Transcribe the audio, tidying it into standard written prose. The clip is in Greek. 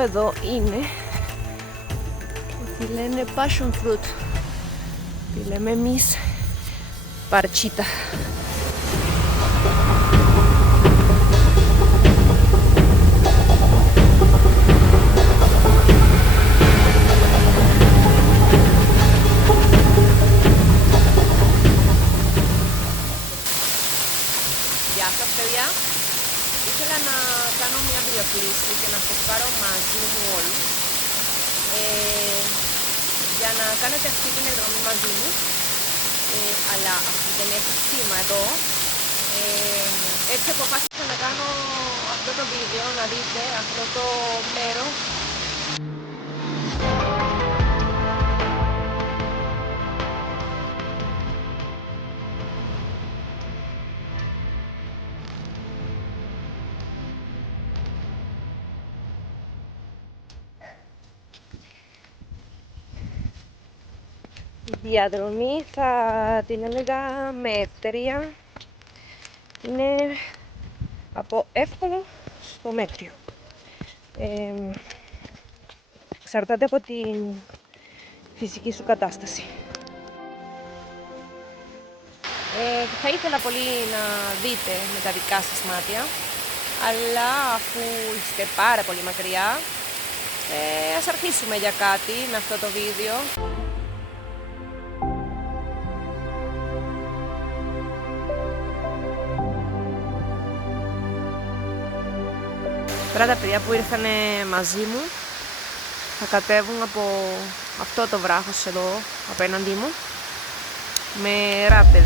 αυτό εδώ είναι, τη λένε passion fruit, τη λέμε εμείς παρτσίτα. Γεια σας παιδιά, ήθελα να κάνω μια βιβλιοκλήση και να σας πάρω μαζί μου όλους για να κάνετε αυτή την εκδρομή μαζί μου, αλλά αυτή δεν έχει σήμα εδώ, έτσι αποφάσισα να κάνω αυτό το βίντεο, να δείτε αυτό το μέρος. Η διαδρομή θα την έλεγα μέτρια, είναι από εύκολο στο μέτριο. Εξαρτάται από τη φυσική σου κατάσταση. Θα ήθελα πολύ να δείτε με τα δικά σας μάτια, αλλά αφού είστε πάρα πολύ μακριά, ας αρχίσουμε για κάτι με αυτό το βίντεο. Τώρα τα παιδιά που ήρθαν μαζί μου θα κατέβουν από αυτό το βράχος εδώ απέναντί μου με ράπελ.